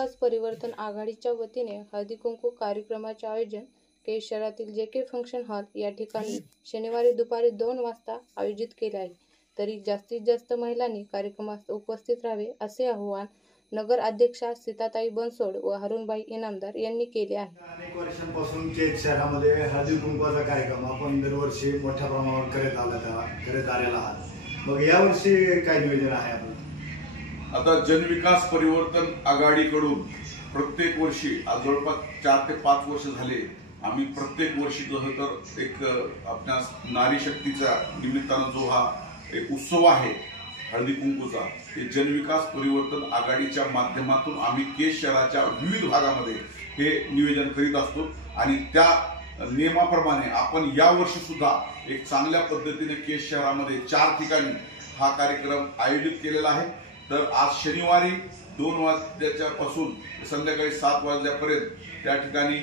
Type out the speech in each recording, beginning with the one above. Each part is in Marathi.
जनविकास परिवर्तन आघाडीच्या वतीने हळदी कुंकू कार्यक्रमाचे आयोजन केज शहरातील JK फंक्शन हॉल या ठिकाणी शनिवारी दुपारी 2 वाजता आयोजित केले आहे। तरी जास्तीत जास्त महिलांनी कार्यक्रमास उपस्थित राहावे असे आवाहन नगर अध्यक्षा सीताताई बनसोड व हरुणबाई इनामदार यांनी केले आहे। अनेक वर्षांपासून केज शहरामध्ये हळदी कुंकवाचा कार्यक्रम आपण दरवर्षी मोठ्या प्रमाणावर करत आलेला आहात। मग यावर्षी काय नियोजन आहे आपलं? आता जनविकास परिवर्तन आघाडीकडून प्रत्येक वर्षी जवळपास 4 ते 5 वर्ष झाले आम्ही प्रत्येक वर्षी जसं तर एक आपल्या नारी शक्तीचा निमित्तानं जो हा एक उत्सव आहे हळदी कुंकूचा, हे जनविकास परिवर्तन आघाडीच्या माध्यमातून आम्ही केज शहराच्या विविध भागामध्ये हे नियोजन करीत असतो आणि त्या नियमाप्रमाणे आपण या वर्षी सुद्धा एक चांगल्या पद्धतीने केज शहरामध्ये 4 ठिकाणी हा कार्यक्रम आयोजित केलेला आहे। तर आज शनिवारी 2 वाजल्यापासून संध्याकाळी 7 वाजल्यापर्यंत त्या ठिकाणी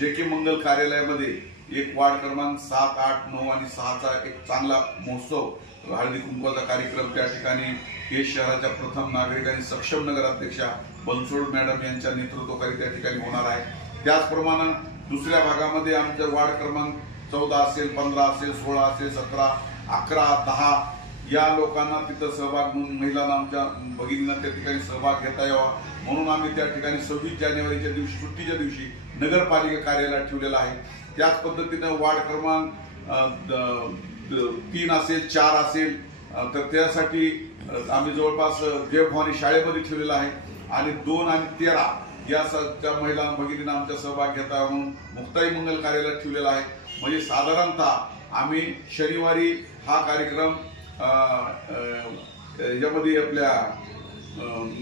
JK मंगल कार्यालयामध्ये एक वार्ड क्रमांक 7, 8, 9 आणि 6चा एक चांगला महोत्सव हळदी कुंकवाचा कार्यक्रम त्या ठिकाणी केज शहराच्या प्रथम नागरिक आणि सक्षम नगर अध्यक्षा बनसोड मॅडम यांच्या नेतृत्वाखाली त्या ठिकाणी होणार आहे। त्याचप्रमाणे दुसऱ्या भागामध्ये आमचा वार्ड क्रमांक 14 असेल, 15 असेल, 16 असेल, 17, 11, 10 या लोकांना तिथं सहभाग म्हणून महिलांना आमच्या भगिनींना त्या ठिकाणी सहभाग घेता यावा म्हणून आम्ही त्या ठिकाणी 26 जानेवारीच्या दिवशी सुट्टीच्या दिवशी नगरपालिका कार्यालयात ठेवलेला आहे। त्याच पद्धतीने वार्ड क्रमांक 3 असेल, 4 असेल तर त्यासाठी आम्ही जवळपास जय भवानी शाळेमध्ये ठेवलेला आहे आणि 2 आणि 13 या त्या महिला भगिनींना आमच्या सहभाग घेता म्हणून मुक्ताई मंगल कार्यालयात ठेवलेला आहे। म्हणजे साधारणतः आम्ही शनिवारी हा कार्यक्रम यामध्ये आपल्या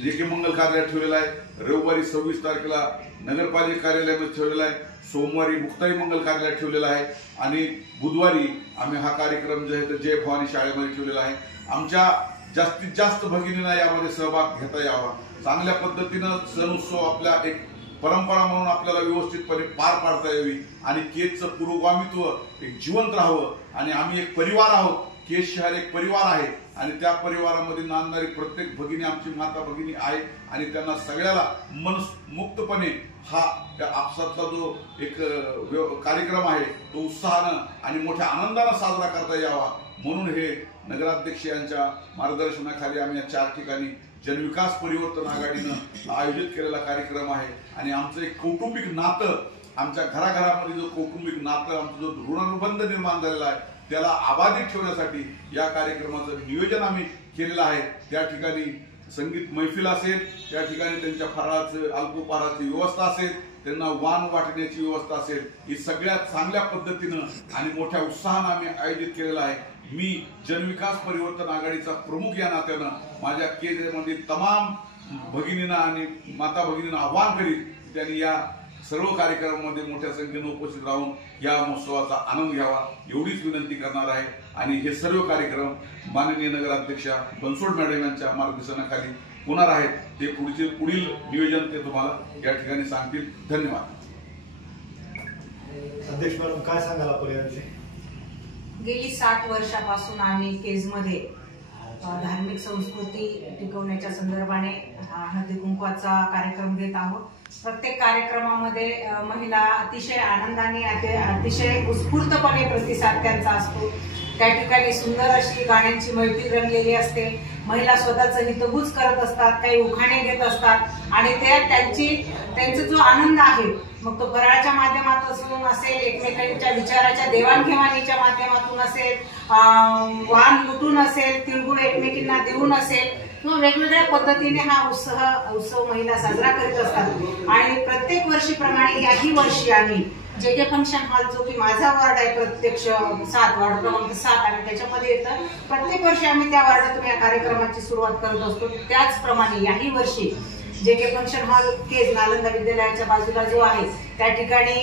JK मंगल कार्यालयात ठेवलेला आहे, रविवारी 26 तारखेला नगरपालिका कार्यालयामध्ये ठेवलेला आहे, सोमवारी मुक्ताई मंगल कार्यालयात ठेवलेला आहे आणि बुधवारी आम्ही हा कार्यक्रम जो आहे तो जय भवानी शाळेमध्ये ठेवलेला आहे। आमच्या जास्तीत जास्त भगिनींना यामध्ये सहभाग घेता यावा, चांगल्या पद्धतीनं सण उत्सव आपल्या एक परंपरा म्हणून आपल्याला व्यवस्थितपणे पार पाडता यावी आणि केजचं पुरोगामित्व एक जिवंत राहावं आणि आम्ही एक परिवार आहोत। केज शहर एक परिवार आहे आणि त्या परिवारामध्ये नांदणारी प्रत्येक भगिनी आमची माता भगिनी आहे आणि त्यांना सगळ्याला मनमुक्तपणे हा आपसातला जो एक कार्यक्रम आहे तो उत्साहानं आणि मोठ्या आनंदानं साजरा करता यावा म्हणून हे नगराध्यक्ष यांच्या मार्गदर्शनाखाली आम्ही या 4 ठिकाणी जनविकास परिवर्तन आघाडीनं आयोजित केलेला कार्यक्रम आहे आणि आमचं एक कौटुंबिक नातं, आमच्या घराघरामध्ये जो कौटुंबिक नातं आमचा जो ऋणानुबंध निर्माण झालेला आहे त्याला अबाधित ठेवण्यासाठी या कार्यक्रमाचं नियोजन आम्ही केलेलं आहे। त्या ठिकाणी संगीत मैफिल असेल, त्या ठिकाणी त्यांच्या फराळाचं अल्पोपहाराची व्यवस्था असेल, त्यांना वाण वाटण्याची व्यवस्था असेल, ही सगळ्यात चांगल्या पद्धतीनं आणि मोठ्या उत्साहानं आम्ही आयोजित केलेलं आहे। मी जनविकास परिवर्तन आघाडीचा प्रमुख या नात्यानं माझ्या केजमधील तमाम भगिनींना आणि माता भगिनींना आवाहन करीत त्यांनी या सर्व कार्यक्रमामध्ये मोठ्या संख्येने उपस्थित राहून या महोत्सवाचा आनंद घ्यावा एवढीच विनंती करणार आहे आणि हे सर्व कार्यक्रम माननीय नगराध्यक्षा बनसोड मॅडम यांच्या मार्गदर्शनाखाली होणार आहेत। ते पुढील नियोजन ते तुम्हाला या ठिकाणी सांगतील। धन्यवाद। अध्यक्ष मॅडम काय सांगाल आपण याविषयी? गेली 7 वर्षापासून आम्ही केजमध्ये धार्मिक संस्कृती टिकवण्याच्या संदर्भाने हळदी कुंकवाचा कार्यक्रम घेत आहोत। प्रत्येक कार्यक्रमामध्ये महिला अतिशय आनंदाने अतिशय उत्स्फूर्तपणे प्रतिसाद त्यांचा असतो। त्या ठिकाणी सुंदर अशी गाण्यांची मैफिल रंगलेली असते, महिला स्वतःचं हितगुज करत असतात, काही उखाणे घेत असतात आणि त्यांचा जो आनंद आहे मग तो फराळाच्या माध्यमातून असेल, एकमेकांच्या विचाराच्या देवाणघेवाणीच्या माध्यमातून असेल, वाण लुटून असेल, तिळगुळ एकमेकींना देऊन असेल किंवा वेगवेगळ्या पद्धतीने हा उत्सव महिला साजरा करीत असतात आणि प्रत्येक वर्षीप्रमाणे याही वर्षी आम्ही JK फंक्शन हॉल जो की माझा वार्ड आहे प्रत्यक्ष 7 वार्ड क्रमांक 7 आणि त्याच्यामध्ये येतं, प्रत्येक वर्षी आम्ही त्या वार्डातून या कार्यक्रमाची सुरुवात करत असतो। त्याचप्रमाणे याही वर्षी JK function hall Kej Nalanda विद्यालयाच्या बाजूला जो आहे त्या ठिकाणी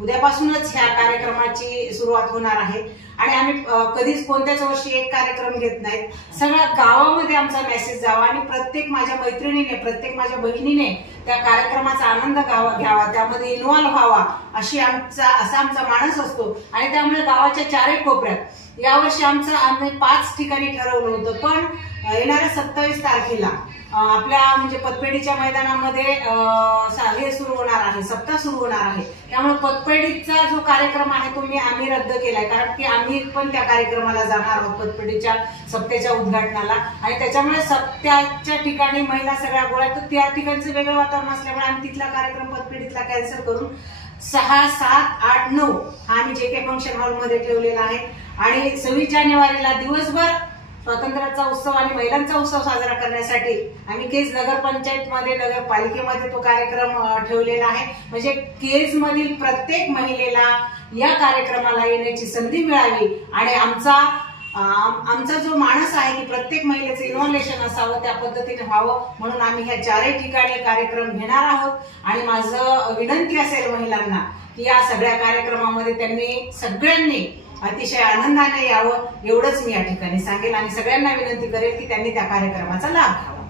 उद्यापासूनच ह्या कार्यक्रमाची सुरुवात होणार आहे आणि आम्ही कधीच कोणत्याच वर्षी एक कार्यक्रम घेत नाहीत। सगळ्या गावामध्ये आमचा मेसेज जावा आणि प्रत्येक माझ्या मैत्रिणीने, प्रत्येक माझ्या बहिणीने त्या कार्यक्रमाचा आनंद घ्यावा, त्यामध्ये इन्व्हॉल्व व्हावा असा आमचा मानस असतो आणि त्यामुळे गावाच्या 4 कोपऱ्यात यावर्षी आम्ही 5 ठिकाणी ठरवलं होतं पण येणाऱ्या 27 तारखेला आपल्या म्हणजे पतपेढीच्या मैदानामध्ये हे सुरू होणार आहे, सप्ताह सुरू होणार आहे. त्यामुळे पतपेढीचा जो कार्यक्रम आहे तो आम्ही रद्द केलाय, कारण की आम्ही पण त्या कार्यक्रमाला जाणार आहोत, पतपेढीच्या सप्त्याच्या उद्घाटनाला. आणि त्याच्यामुळे सप्त्याच्या ठिकाणी महिला सगळ्या गोळ्या, तर त्या ठिकाणचं वेगळं वातावरण असल्यामुळे आम्ही तिथला कार्यक्रम पतपेढीतला कॅन्सल करून 6, 7, 8, 9 हा आम्ही JK फंक्शन हॉलमध्ये ठेवलेला आहे. आणि 26 जानेवारीला दिवसभर स्वातंत्र्याचा उत्सव आणि महिलांचा उत्सव साजरा करण्यासाठी आम्ही केज नगरपंचायतमध्ये, नगरपालिकेमध्ये तो कार्यक्रम ठेवलेला आहे. म्हणजे केजमधील प्रत्येक महिलेला या कार्यक्रमाला येण्याची संधी मिळावी आणि आमचा जो मानस आहे की प्रत्येक महिलेचं इन्व्हॉल्वेशन असावं, त्या पद्धतीने व्हावं, म्हणून आम्ही ह्या 4ही ठिकाणी कार्यक्रम घेणार आहोत. आणि माझं विनंती असेल महिलांना की या सगळ्या कार्यक्रमामध्ये त्यांनी सगळ्यांनी अतिशय आनंदाने यावं, एवढंच मी या ठिकाणी सांगेल. आणि सगळ्यांना विनंती करेल की त्यांनी त्या कार्यक्रमाचा लाभ घ्यावा.